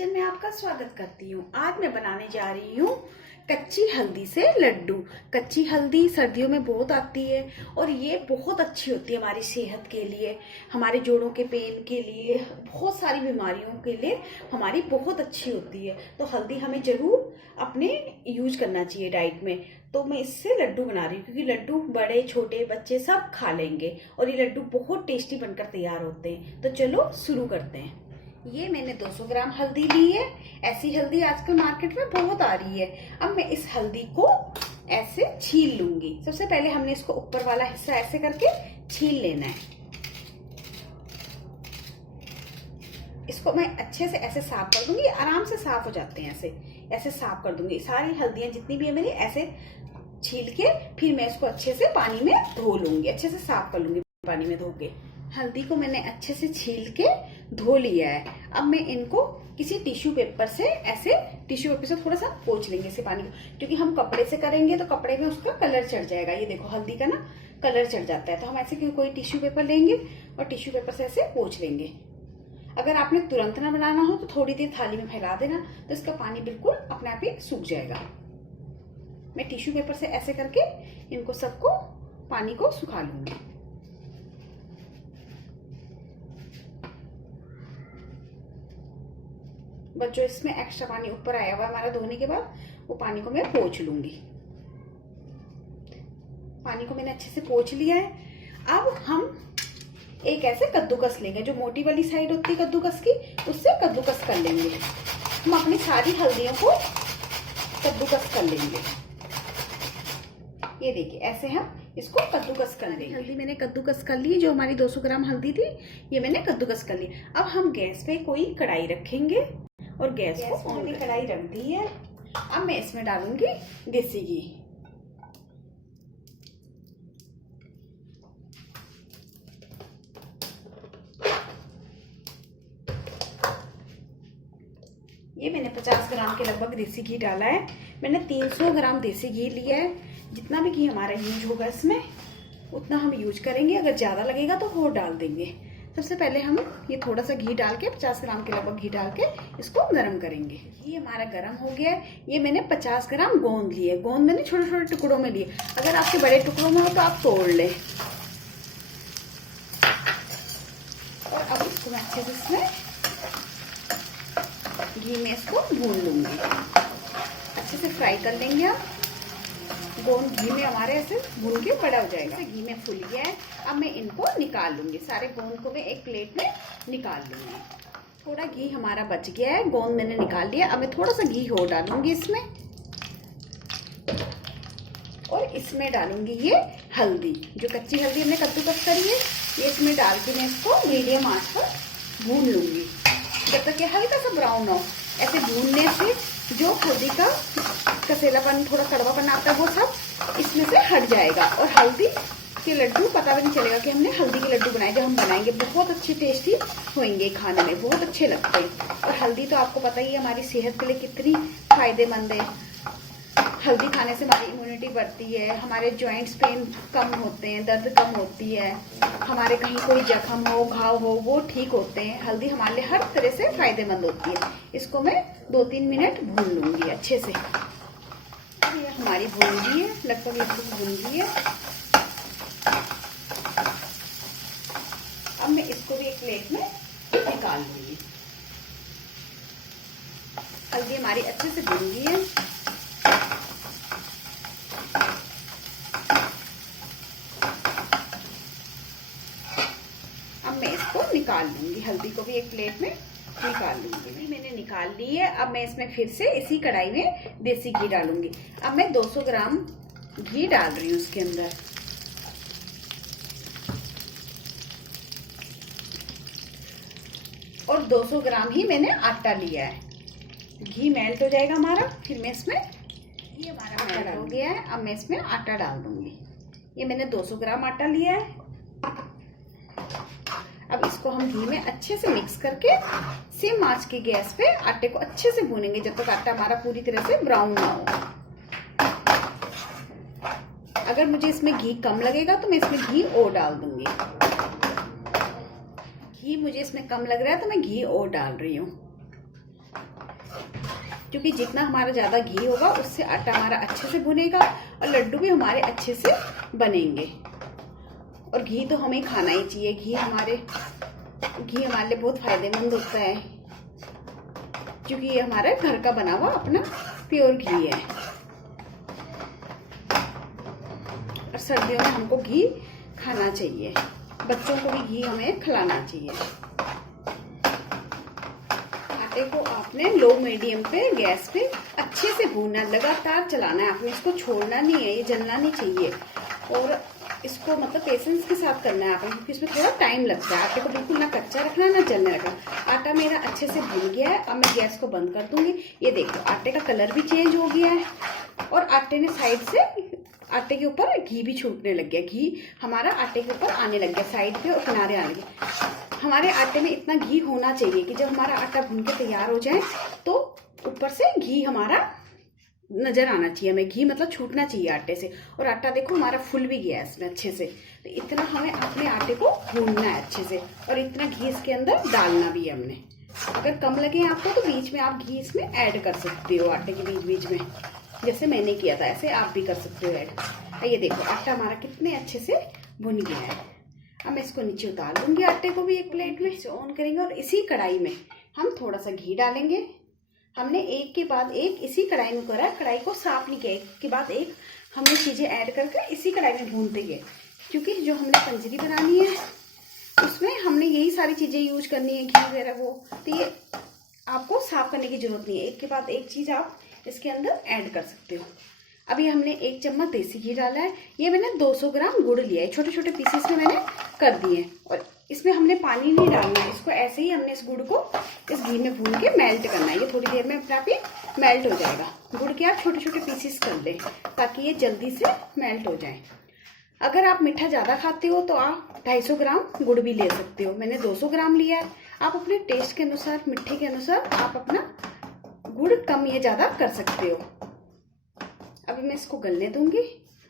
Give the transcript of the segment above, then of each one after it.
Kitchen में आपका स्वागत करती हूँ। आज मैं बनाने जा रही हूँ कच्ची हल्दी से लड्डू। कच्ची हल्दी सर्दियों में बहुत आती है और ये बहुत अच्छी होती है हमारी सेहत के लिए, हमारे जोड़ों के पेन के लिए, बहुत सारी बीमारियों के लिए हमारी बहुत अच्छी होती है। तो हल्दी हमें जरूर अपने यूज करना चाहिए डाइट में। तो मैं इससे लड्डू बना रही हूँ क्योंकि लड्डू बड़े छोटे बच्चे सब खा लेंगे और ये लड्डू बहुत टेस्टी बनकर तैयार होते हैं। तो चलो शुरू करते हैं। ये मैंने 200 ग्राम हल्दी ली है। ऐसी हल्दी आजकल मार्केट में बहुत आ रही है। अब मैं इस हल्दी को ऐसे छील लूंगी। सबसे पहले हमने इसको ऊपर वाला हिस्सा ऐसे करके छील लेना है। इसको मैं अच्छे से ऐसे साफ कर दूंगी, आराम से साफ हो जाते हैं। ऐसे साफ कर दूंगी। सारी हल्दियां जितनी भी है मेरी ऐसे छील के फिर मैं इसको अच्छे से पानी में धो लूंगी, अच्छे से साफ कर लूंगी पानी में धो के। हल्दी को मैंने अच्छे से छील के धो लिया है। अब मैं इनको किसी टिश्यू पेपर से ऐसे टिश्यू पेपर से थोड़ा सा पोंछ लेंगे इसे पानी को, क्योंकि हम कपड़े से करेंगे तो कपड़े में उसका कलर चढ़ जाएगा। ये देखो हल्दी का ना कलर चढ़ जाता है। तो हम ऐसे कोई टिश्यू पेपर लेंगे और टिश्यू पेपर से ऐसे पोंछ लेंगे। अगर आपने तुरंत ना बनाना हो तो थोड़ी देर थाली में फैला देना, तो इसका पानी बिल्कुल अपने आप ही सूख जाएगा। मैं टिश्यू पेपर से ऐसे करके इनको सबको पानी को सुखा लूंगी। बस जो इसमें एक्स्ट्रा पानी ऊपर आया हुआ हमारा धोने के बाद, वो पानी को मैं पोंछ लूंगी। पानी को मैंने अच्छे से पोंछ लिया है। अब हम एक ऐसे कद्दूकस लेंगे, जो मोटी वाली साइड होती है कद्दूकस की, उससे कद्दूकस कर लेंगे। हम अपनी सारी हल्दियों को कद्दूकस कर लेंगे। ये देखिए ऐसे हम इसको कद्दूकस कर लेंगे। हल्दी मैंने कद्दूकस कर ली, जो हमारी 200 ग्राम हल्दी थी ये मैंने कद्दूकस कर ली। अब हम गैस पे कोई कढ़ाई रखेंगे और गैस को ऑन। कढ़ाई रख दी है। अब मैं इसमें डालूंगी देसी घी। ये मैंने 50 ग्राम के लगभग देसी घी डाला है। मैंने 300 ग्राम देसी घी लिया है। जितना भी घी हमारा यूज होगा इसमें उतना हम यूज करेंगे। अगर ज्यादा लगेगा तो और डाल देंगे। सबसे पहले हम ये थोड़ा सा घी डाल के 50 ग्राम के लगभग घी डाल के इसको गरम करेंगे। घी हमारा गरम हो गया है। ये मैंने 50 ग्राम गोंद लिए। गोंद मैंने छोटे छोटे टुकड़ों में लिए। अगर आपके बड़े टुकड़ों में हो तो आप तोड़ ले। और अब इसको मैं अच्छे से इसमें घी में इसको भून लूंगी। अच्छे से फ्राई कर लेंगे। आप गोंद घी में हमारे ऐसे भून के बड़ा हो जाएगा। घी में फूल गया है। अब मैं इनको निकाल लूंगी। सारे गोंद को मैं एक प्लेट में निकाल लूंगी। थोड़ा घी हमारा बच गया है, गोंद मैंने निकाल लिया। अब मैं थोड़ा सा घी और डालूंगी इसमें, और इसमें डालूंगी ये हल्दी, जो कच्ची हल्दी हमने कद्दूकस करी है। ये इसमें डाल के मैं इसको मीडियम आंच पर भून लूंगी जब तक ये हल्का सा ब्राउन हो। ऐसे भूनने से जो हल्दी का कसेलापन, थोड़ा कड़वापन आता है, वो सब इसमें से हट जाएगा और हल्दी के लड्डू पता भी नहीं चलेगा कि हमने हल्दी के लड्डू बनाए। जब हम बनाएंगे बहुत अच्छे टेस्टी होंगे, खाने में बहुत अच्छे लगते हैं। और हल्दी तो आपको पता ही है हमारी सेहत के लिए कितनी फायदेमंद है। हल्दी खाने से हमारी इम्यूनिटी बढ़ती है, हमारे जॉइंट्स पेन कम होते हैं, दर्द कम होती है, हमारे कहीं कोई जख्म हो, घाव हो, वो ठीक होते हैं। हल्दी हमारे लिए हर तरह से फायदेमंद होती है। इसको मैं 2-3 मिनट भून लूंगी अच्छे से। ये हमारी भून गई है, लगभग इसको भून गई है। अब मैं इसको भी एक प्लेट में निकाल लूंगी। हल्दी हमारी अच्छे से भून गई है। निकाल लूंगी। हल्दी को भी एक प्लेट में निकाल लूंगी। मैंने निकाल ली है। अब मैं इसमें फिर से इसी कढ़ाई में देसी घी डालूंगी। अब मैं 200 ग्राम घी डाल रही हूँ उसके अंदर। और 200 ग्राम ही मैंने आटा लिया है। घी मेल्ट हो जाएगा हमारा, फिर मैं इसमें, ये हमारा मेल्ट हो गया है। अब मैं इसमें आटा डाल दूंगी। ये मैंने 200 ग्राम आटा लिया है। अब इसको हम घी में अच्छे से मिक्स करके सिम आंच की गैस पे आटे को अच्छे से भूनेंगे जब तक आटा हमारा पूरी तरह से ब्राउन ना हो। अगर मुझे इसमें घी कम लगेगा तो मैं इसमें घी और डाल दूंगी। घी मुझे इसमें कम लग रहा है तो मैं घी और डाल रही हूँ। क्योंकि जितना हमारा ज़्यादा घी होगा उससे आटा हमारा अच्छे से भुनेगा और लड्डू भी हमारे अच्छे से बनेंगे। और घी तो हमें खाना ही चाहिए। घी हमारे लिए बहुत फायदेमंद होता है, क्योंकि ये हमारे घर का बना हुआ अपना प्योर घी है। और सर्दियों में हमको घी खाना चाहिए, बच्चों को भी घी हमें खिलाना चाहिए। आटे को आपने लो मीडियम पे गैस पे अच्छे से भूनना, लगातार चलाना है आपने, इसको छोड़ना नहीं है, ये जलना नहीं चाहिए। और इसको मतलब पेशेंस के साथ करना है आपने, क्योंकि इसमें थोड़ा टाइम लगता है। आटे को बिल्कुल ना कच्चा रखना ना जलने रखना। आटा मेरा अच्छे से भून गया है। अब मैं गैस को बंद कर दूंगी। ये देखो आटे का कलर भी चेंज हो गया है और आटे ने साइड से, आटे के ऊपर घी भी छूटने लग गया। घी हमारा आटे के ऊपर आने लग गया, साइड पे और किनारे आने लगे। हमारे आटे में इतना घी होना चाहिए कि जब हमारा आटा भून के तैयार हो जाए तो ऊपर से घी हमारा नजर आना चाहिए हमें। घी मतलब छूटना चाहिए आटे से। और आटा देखो हमारा फुल भी गया है इसमें अच्छे से। तो इतना हमें अपने आटे को भूनना है अच्छे से, और इतना घी इसके अंदर डालना भी है हमने। अगर कम लगे आपको तो बीच में आप घी इसमें ऐड कर सकते हो, आटे के बीच बीच में, जैसे मैंने किया था ऐसे आप भी कर सकते हो ऐड। ये देखो आटा हमारा कितने अच्छे से भुन गया है। अब मैं इसको नीचे उतार दूंगी आटे को भी एक प्लेट में। इसे ऑन करेंगे और इसी कढ़ाई में हम थोड़ा सा घी डालेंगे। हमने एक के बाद एक इसी कढ़ाई में करा है, कढ़ाई को साफ नहीं किया, एक के बाद एक हमने चीजें ऐड करके इसी कढ़ाई में भूनते गए, क्योंकि जो हमने पंजरी बनानी है उसमें हमने यही सारी चीजें यूज करनी है, घी वगैरह वो। तो ये आपको साफ करने की जरूरत नहीं है, एक के बाद एक चीज आप इसके अंदर ऐड कर सकते हो। अभी हमने 1 चम्मच देसी घी डाला है। ये मैंने 200 ग्राम गुड़ लिया है, छोटे छोटे पीसेस में मैंने कर दिए। और इसमें हमने पानी नहीं डालना है, इसको ऐसे ही हमने इस गुड़ को इस घी में भून के मेल्ट करना है। ये थोड़ी देर में अपने आप ही मेल्ट हो जाएगा। गुड़ के आप छोटे छोटे पीसेस कर लें ताकि ये जल्दी से मेल्ट हो जाए। अगर आप मीठा ज़्यादा खाते हो तो आप 250 ग्राम गुड़ भी ले सकते हो। मैंने 200 ग्राम लिया है। आप अपने टेस्ट के अनुसार, मिट्ठे के अनुसार आप अपना गुड़ कम या ज़्यादा कर सकते हो। अभी मैं इसको गलने दूंगी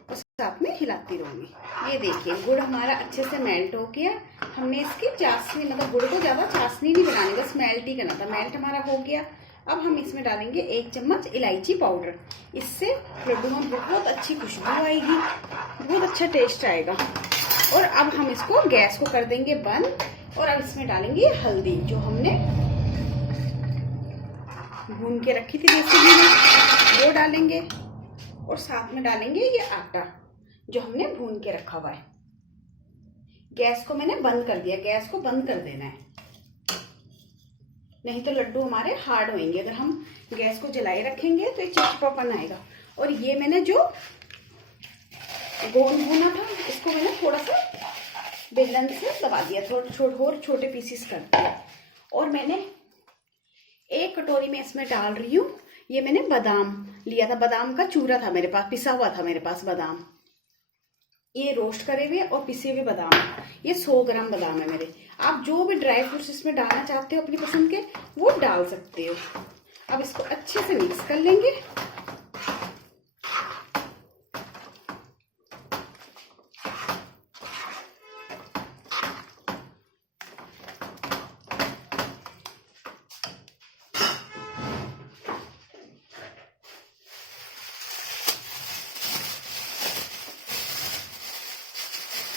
और साथ में हिलाती रहूंगी। ये देखिए गुड़ हमारा अच्छे से मेल्ट हो गया। हमने इसकी चाशनी, मतलब गुड़ को ज्यादा चाशनी नहीं बनानी, बस मेल्ट ही करना था। मेल्ट हमारा हो गया। अब हम इसमें डालेंगे 1 चम्मच इलायची पाउडर। इससे लड्डू में बहुत अच्छी खुशबू आएगी, बहुत अच्छा टेस्ट आएगा। और अब हम इसको गैस को कर देंगे बंद। और अब इसमें डालेंगे हल्दी जो हमने भून के रखी थी देसी घी में, वो डालेंगे। और साथ में डालेंगे ये आटा जो हमने भून के रखा हुआ है। गैस को मैंने बंद कर दिया, गैस को बंद कर देना है, नहीं तो लड्डू हमारे हार्ड होंगे। अगर हम गैस को जलाए रखेंगे तो ये चिपचिपापन आएगा। और ये मैंने जो गोंद भुना था इसको मैंने थोड़ा सा बेलन से दबा दिया, थोड़े छोटे पीसेस कर दिए। और मैंने 1 कटोरी में इसमें डाल रही हूँ, ये मैंने बादाम लिया था, बादाम का चूरा था मेरे पास, पिसा हुआ था मेरे पास बादाम। ये रोस्ट करे हुए और पिसे हुए बादाम, ये 100 ग्राम बादाम है मेरे। आप जो भी ड्राई फ्रूट्स इसमें डालना चाहते हो अपनी पसंद के वो डाल सकते हो। अब इसको अच्छे से मिक्स कर लेंगे।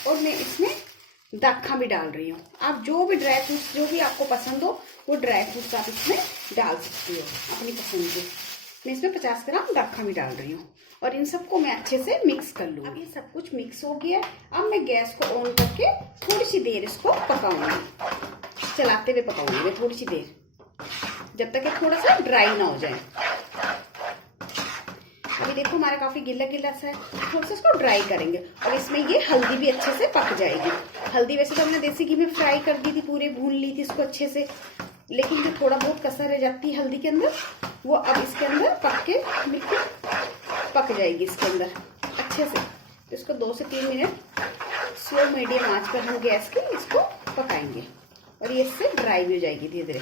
और मैं इसमें दाखा भी डाल रही हूँ। आप जो भी ड्राई फ्रूट्स जो भी आपको पसंद हो वो ड्राई फ्रूट्स आप इसमें डाल सकती हो अपनी पसंद के। मैं इसमें 50 ग्राम दाखा भी डाल रही हूँ और इन सबको मैं अच्छे से मिक्स कर लूँ। अब ये सब कुछ मिक्स हो गया। अब मैं गैस को ऑन करके थोड़ी सी देर इसको पकाऊंगी, चलाते हुए पकाऊंगी मैं थोड़ी सी देर, जब तक ये थोड़ा सा ड्राई ना हो जाए। अभी देखो हमारा काफी गिल्ला गिल्ला सा है, थोड़ा सा इसको ड्राई करेंगे। और इसमें ये हल्दी भी अच्छे से पक जाएगी। हल्दी वैसे तो हमने देसी घी में फ्राई कर दी थी, पूरे भून ली थी इसको अच्छे से, लेकिन जो थोड़ा बहुत कसर रह जाती है हल्दी के अंदर वो अब इसके अंदर पक के बिल्कुल पक जाएगी इसके अंदर अच्छे से। तो इसको 2 से 3 मिनट स्लो मीडियम आंच पर हम गैस की इसको पकाएंगे और ये इससे ड्राई भी हो जाएगी धीरे धीरे।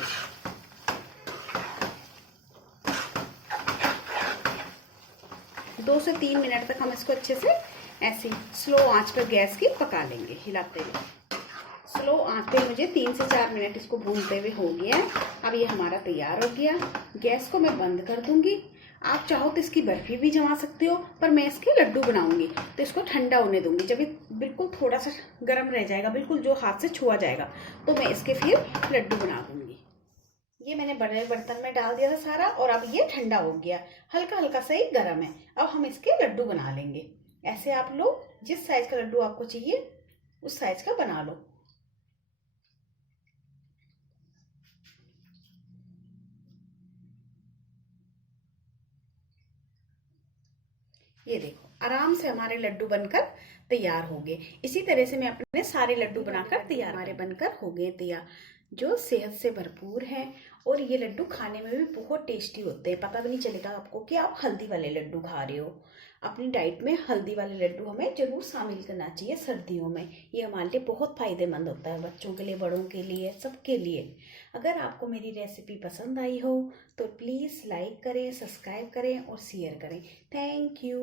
2 से 3 मिनट तक हम इसको अच्छे से ऐसे स्लो आंच पर गैस की पका लेंगे, हिलाते हुए स्लो आंच पे मुझे 3 से 4 मिनट इसको भूनते हुए हो गया है। अब ये हमारा तैयार हो गया। गैस को मैं बंद कर दूंगी। आप चाहो तो इसकी बर्फी भी जमा सकते हो, पर मैं इसके लड्डू बनाऊंगी तो इसको ठंडा होने दूंगी। जब ये बिल्कुल थोड़ा सा गर्म रह जाएगा, बिल्कुल जो हाथ से छुआ जाएगा, तो मैं इसके फिर लड्डू बना दूंगी। ये मैंने बड़े बर्तन में डाल दिया था सारा, और अब ये ठंडा हो गया, हल्का हल्का सा ही गर्म है। अब हम इसके लड्डू बना लेंगे। ऐसे आप लोग जिस साइज का लड्डू आपको चाहिए उस साइज का बना लो। ये देखो आराम से हमारे लड्डू बनकर तैयार हो गए। इसी तरह से मैं अपने सारे लड्डू बनाकर तैयार, हमारे बनकर हो गए तैयार, जो सेहत से भरपूर हैं। और ये लड्डू खाने में भी बहुत टेस्टी होते हैं। पता भी नहीं चलेगा आपको कि आप हल्दी वाले लड्डू खा रहे हो। अपनी डाइट में हल्दी वाले लड्डू हमें जरूर शामिल करना चाहिए सर्दियों में। ये हमारे लिए बहुत फायदेमंद होता है, बच्चों के लिए, बड़ों के लिए, सबके लिए। अगर आपको मेरी रेसिपी पसंद आई हो तो प्लीज़ लाइक करें, सब्सक्राइब करें और शेयर करें। Thank you.